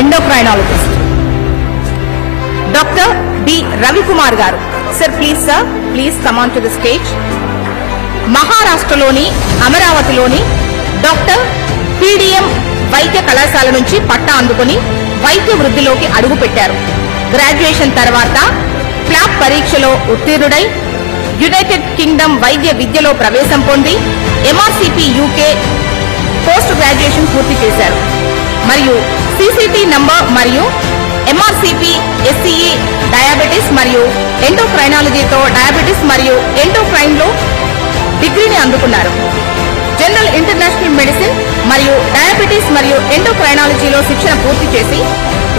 endocrinologist. Dr. B. Ravikumar garu. Sir, please come on to the stage. మహారాష్ట్రలోని అమరావతిలోని doctor PDM వైద్య కళాశాల నుంచి పట్టా అందుకుని వైద్య వృద్ధిలోకి అడుగుపెట్టారు. గ్రాడ్యుయేషన్ తర్వాత క్లాప్ పరీక్షలో ఉత్తీర్ణుడై యునైటెడ్ కింగ్డమ్ వైద్య విద్యలో ప్రవేశం పొంది MRCP UK పోస్ట్ గ్రాడ్యుయేషన్ పూర్తి చేశారు. మరియు CCT నంబర్ మరియు MRCP SCE డయాబెటిస్ మరియు ఎండోక్రైనాలజీతో డయాబెటిస్ మరియు ఎండోక్రైన్లో డిగ్రీని అందుకున్నారు. జనరల్ ఇంటర్నేషనల్ మెడిసిన్ మరియు డయాబెటిస్ మరియు ఎండోక్రైనాలజీలో శిక్షణ పూర్తి చేసి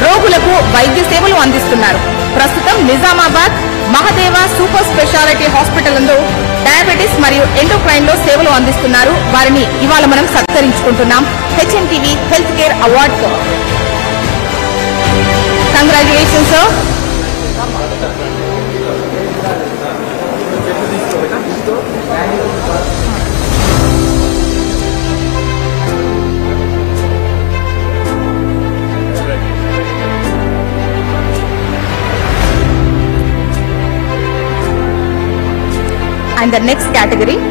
రోగులకు వైద్య సేవలు అందిస్తున్నారు. ప్రస్తుతం Nizamabad Mahadeva super speciality hospital నందు డయాబెటిస్ మరియు ఎండోక్రైన్ లో సేవలు అందిస్తున్నారు. వారిని ఇవాళ మనం సత్కరించుకుంటున్నాం HNTV హెల్త్ కేర్ అవార్డ్ తో. Congratulations sir. And the next category